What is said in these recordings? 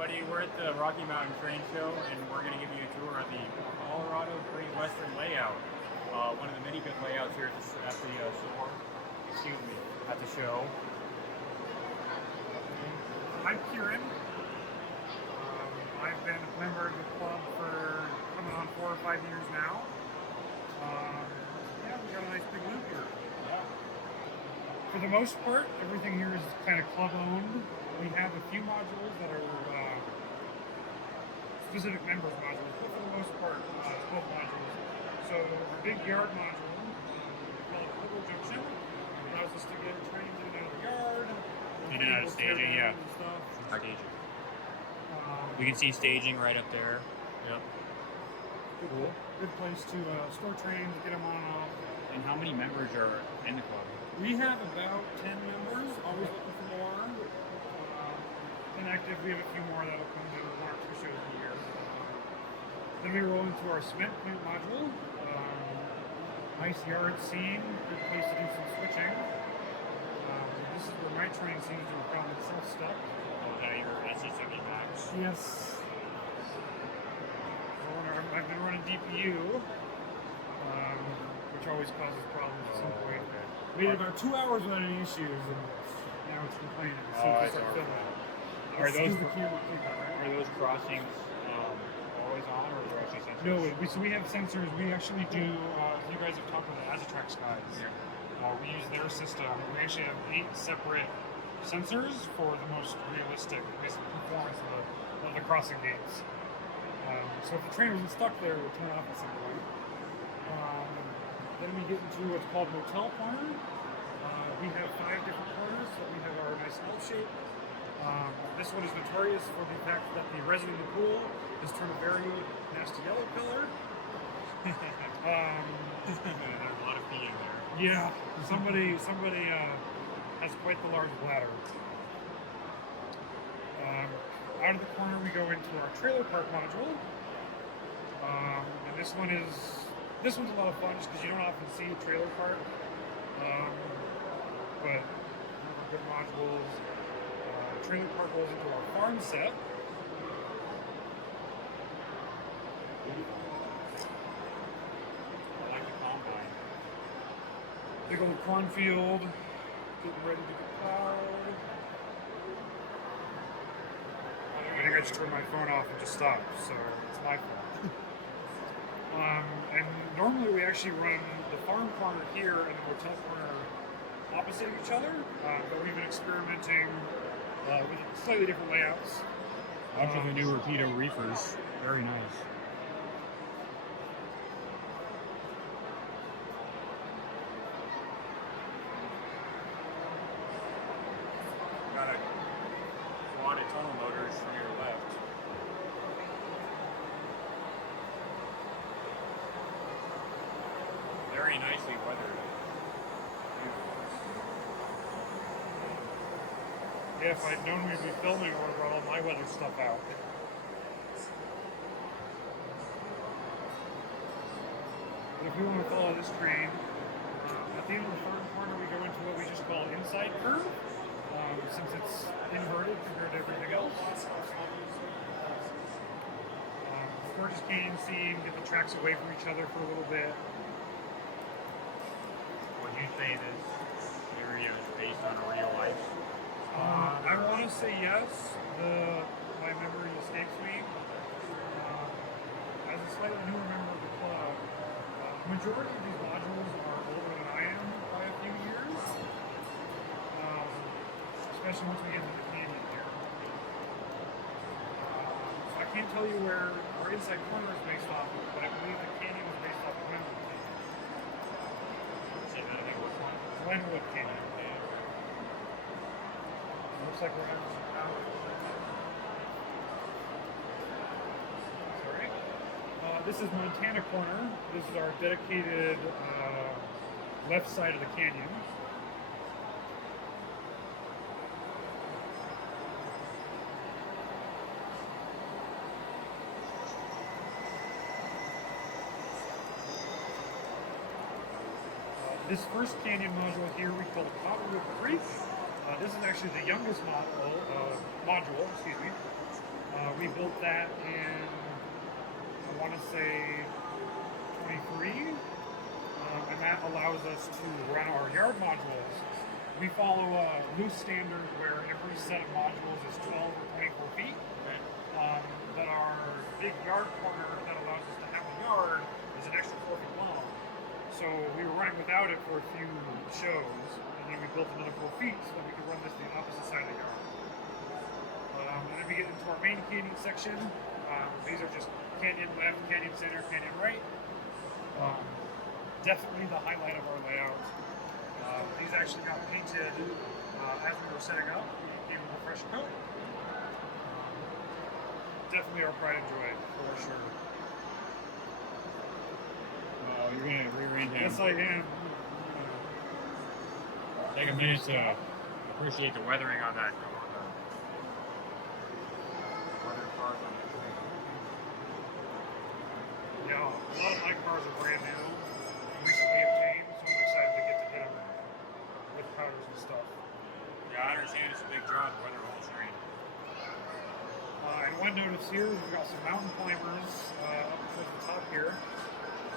everybody. We're at the Rocky Mountain Train Show, and we're going to give you a tour of the Colorado Great Western layout. One of the many good layouts here at the store. Excuse me, at the show. I'm Kieran. I've been a member of the club for coming on 4 or 5 years now. Yeah, we got a nice big loop here. Yeah. For the most part, everything here is kind of club owned. We have a few modules that are specific members modules, but for the most part, it's both modules. So our big yard module, we call it Quarry Junction, allows us to get trains in and out of the yard. In and out of staging, yeah. And stuff. Staging. We can see staging right up there. Yep. Good place to store trains, get them on and off. And how many members are in the club? We have about 10 members, always looking for more. Inactive, we have a few more that'll come to 1 or 2 shows a year. Then we roll into our cement plant module. Nice yard scene, good place to do some switching. This is where my train seems to have found itself stuck. Yeah, your SC70 Max. Yes. I've been running DPU, which always causes problems at some point. Okay. We had about 2 hours without any issues, and now it's complaining. Are those crossings always on, or are there actually sensors? No, so we have sensors. We actually do. You guys have talked about the Azitrax guys. Yeah. We use their system. We actually have 8 separate sensors for the most realistic performance of the crossing gates. So if the train wasn't stuck there, it would turn off at some point. Then we get into what's called motel corner. We have 5 different corners. So we have our nice L shape. This one is notorious for the fact that the resin in the pool is turned a very nasty yellow color. There's a lot of pee in there. Yeah, somebody has quite the large bladder. Out of the corner, we go into our trailer park module, and this one's a lot of fun just because you don't often see a trailer park. But one of our good modules, trailer park goes into our farm set. I like the combine. Big old cornfield, getting ready to get plowed. I think I just turned my phone off and just stopped, so it's my fault. And normally we actually run the farm corner here and the motel corner opposite of each other, but we've been experimenting with slightly different layouts. Bunch of the new Rapido reefers. Very nice. Got a quad of tunnel motors to your left. Very nicely weathered. Yeah, if I'd known we'd be filming, I would have brought all my weather stuff out. But if we want to follow this train, at the end of the third corner we go into what we just call inside curve, since it's inverted compared to everything else. Gorgeous canyon scene, get the tracks away from each other for a little bit. Would you say this area is based on a real life? I want to say yes. My memory escapes me. As a slightly newer member of the club, the majority of these modules are older than I am by a few years. Especially once we get into the canyon here. So I can't tell you where our inside corner is based off of, but I believe the canyon was based off of Glenwood Canyon. Say that again, which one? Glenwood Canyon. Looks like we're having some power. Sorry. This is Montana Corner. This is our dedicated left side of the canyon. This first canyon module here we call Cottonwood Creek. This is actually the youngest module, excuse me. We built that in, I want to say, 23, and that allows us to run our yard modules. We follow a loose standard where every set of modules is 12 or 24 feet. But our big yard corner that allows us to have a yard is an extra 4 feet long. So we were running without it for a few shows, and then we built another 4 feet so that we could run this to the opposite side of the yard. And then we get into our main canyon section. These are just canyon left, canyon center, canyon right. Definitely the highlight of our layout. These actually got painted as we were setting up. We gave them a fresh coat. Definitely our pride and joy, for sure. Oh, you're gonna rear end him. Yes, I am. Take a minute to appreciate the weathering on that. Yeah, a lot of my cars are brand new, recently obtained, so I'm excited to get to hit them with powders and stuff. Yeah, I understand it's a big job, weather whole screen. And one notice here, we've got some mountain climbers up towards the top here.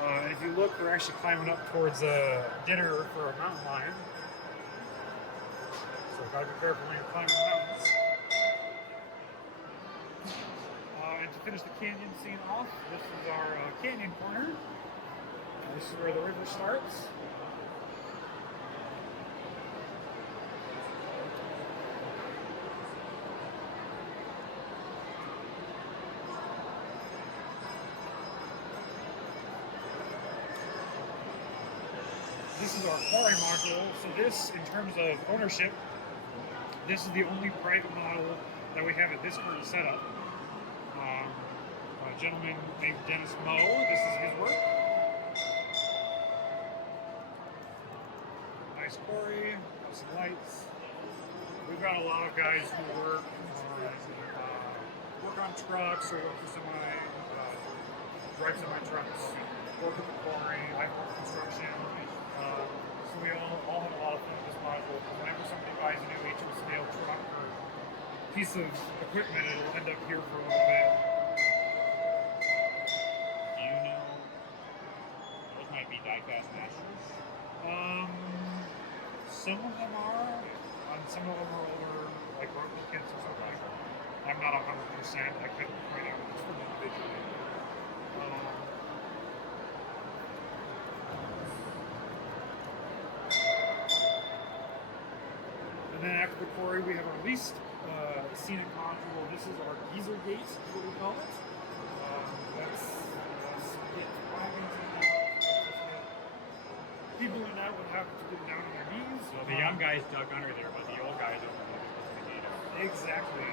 And if you look, they're actually climbing up towards dinner for a mountain lion. So gotta be careful when you're climbing the mountains. And to finish the canyon scene off, this is our canyon corner. This is where the river starts. This is our Quarry module. So this, in terms of ownership, this is the only private model that we have at this current setup. A gentleman named Dennis Moe, this is his work. Nice quarry, got some lights. We've got a lot of guys who work on trucks or work for semi, drive semi trucks, work at the quarry, I work construction. So we all have a lot of fun with this module. Whenever somebody buys a new HO scale truck or piece of equipment, it'll end up here for a little bit. Do you know, those might be die-cast masters? Some of them are, and some of them are older, like Roku kits or something. I'm not 100%, I couldn't point out which one individually. And then after the quarry, we have our least Scenic module. This is our geyser gate, is what we call it. That's get wagons in and out. People in and out would have to get down on their knees. So the young guys dug under there, but the old guys over there. Exactly.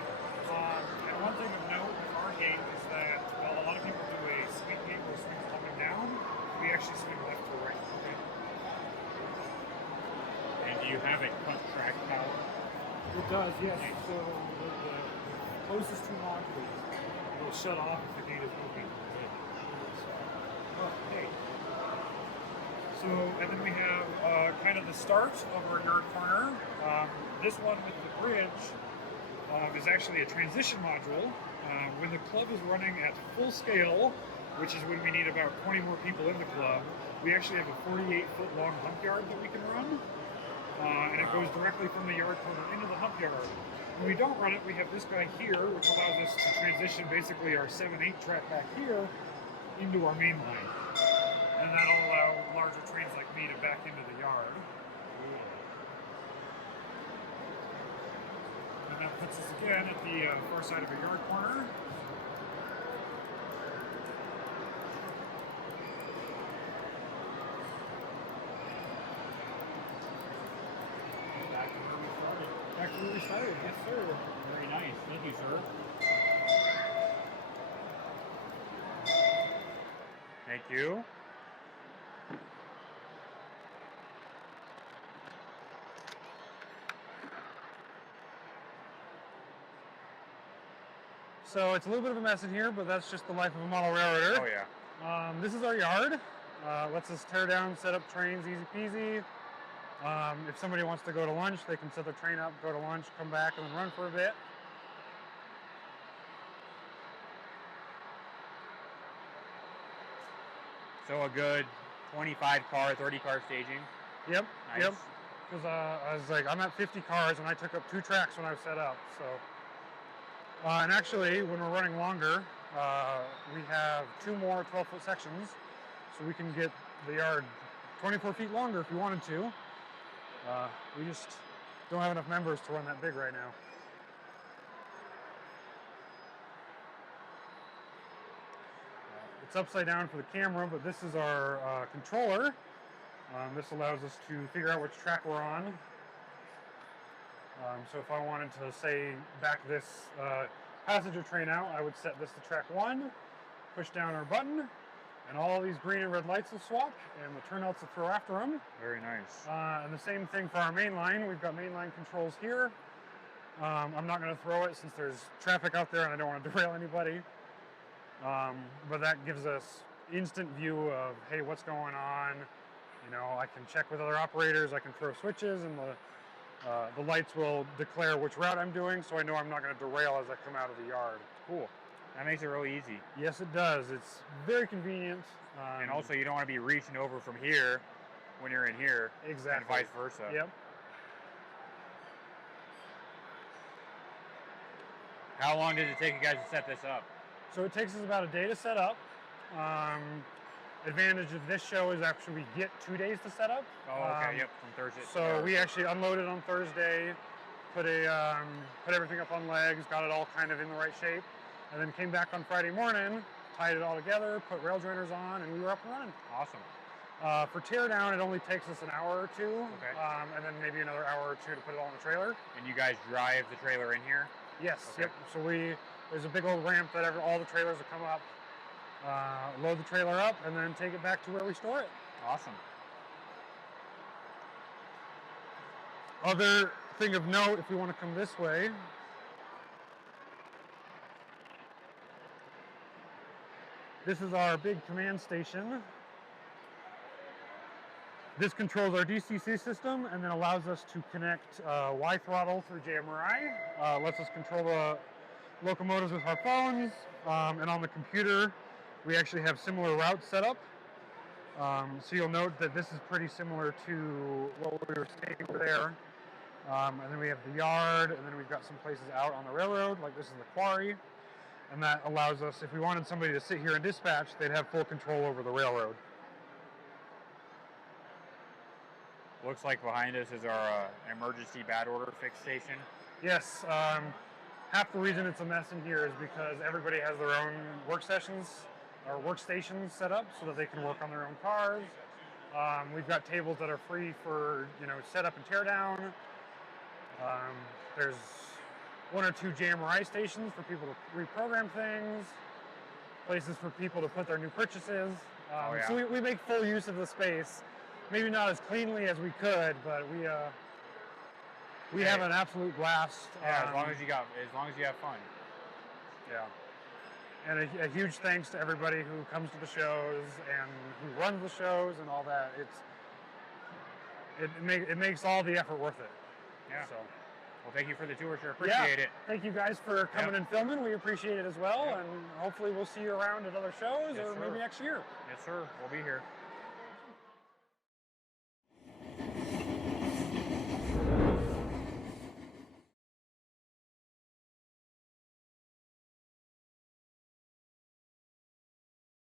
And one thing of note with our gate is that while a lot of people do a swing gate where it swings up and down, we actually swing left to right. Okay? And do you have a cut track power? It does, yes. So the closest two modules will shut off if the gate is open. Okay. So, and then we have kind of the start of our yard corner. This one with the bridge is actually a transition module. When the club is running at full scale, which is when we need about 20 more people in the club, we actually have a 48-foot long hump yard that we can run. And it goes directly from the yard corner into the hump yard. When we don't run it, we have this guy here, which allows us to transition basically our 7/8 track back here into our main line. And that'll allow larger trains like me to back into the yard. And that puts us again at the far side of a yard corner. Back to where we started, yes sir. Very nice, thank you, sir. Thank you. So it's a little bit of a mess in here, but that's just the life of a model railroader. Oh yeah. This is our yard. Lets us tear down, set up trains easy peasy. If somebody wants to go to lunch, they can set their train up, go to lunch, come back, and then run for a bit. So a good 25 car, 30 car staging. Yep, Nice. yep. Because I was like, I'm at 50 cars, and I took up 2 tracks when I was set up. So, and actually, when we're running longer, we have 2 more 12-foot sections, so we can get the yard 24 feet longer if we wanted to. We just don't have enough members to run that big right now. It's upside down for the camera, but this is our controller. This allows us to figure out which track we're on. So if I wanted to, say, back this passenger train out, I would set this to track 1, push down our button, and all these green and red lights will swap, and the turnouts will throw after them. Very nice. And the same thing for our main line. We've got mainline controls here. I'm not going to throw it since there's traffic out there and I don't want to derail anybody. But that gives us instant view of, hey, what's going on? You know, I can check with other operators, I can throw switches, and the lights will declare which route I'm doing, so I know I'm not going to derail as I come out of the yard. Cool. That makes it really easy. Yes, it does. It's very convenient. And also, you don't want to be reaching over from here when you're in here. Exactly. And vice versa. Yep. How long did it take you guys to set this up? So it takes us about a day to set up. Advantage of this show is actually we get 2 days to set up. Oh, okay. Yep. From Thursday. So we actually unloaded on Thursday, put everything up on legs, got it all kind of in the right shape, and then came back on Friday morning, tied it all together, put rail joiners on, and we were up and running. Awesome. For teardown, it only takes us an hour or 2, Okay. and then maybe another hour or 2 to put it all in the trailer. And you guys drive the trailer in here? Yes. Okay. Yep. So there's a big old ramp that all the trailers will come up, load the trailer up, and then take it back to where we store it. Awesome. Other thing of note, if we want to come this way, this is our big command station. This controls our DCC system and then allows us to connect Y throttle through JMRI. Lets us control the locomotives with our phones, and on the computer we actually have similar routes set up. So you'll note that this is pretty similar to what we were stating there. And then we have the yard, and then we've got some places out on the railroad, like this is the quarry. And that allows us, if we wanted somebody to sit here and dispatch, they'd have full control over the railroad. Looks like behind us is our emergency bad order fix station. Yes, half the reason it's a mess in here is because everybody has their own workstations set up so that they can work on their own cars. We've got tables that are free for, setup and tear down. There's 1 or 2 JMRI stations for people to reprogram things, places for people to put their new purchases. So we make full use of the space. Maybe not as cleanly as we could, but we have an absolute blast. Yeah, as long as you have fun. Yeah. And a huge thanks to everybody who comes to the shows and who runs the shows and all that. It makes all the effort worth it. Yeah. So. Well, thank you for the tour, sure. Appreciate it. Thank you guys for coming and filming. We appreciate it as well. Yep. And hopefully we'll see you around at other shows Yes, or sir. maybe next year. Yes, sir. We'll be here.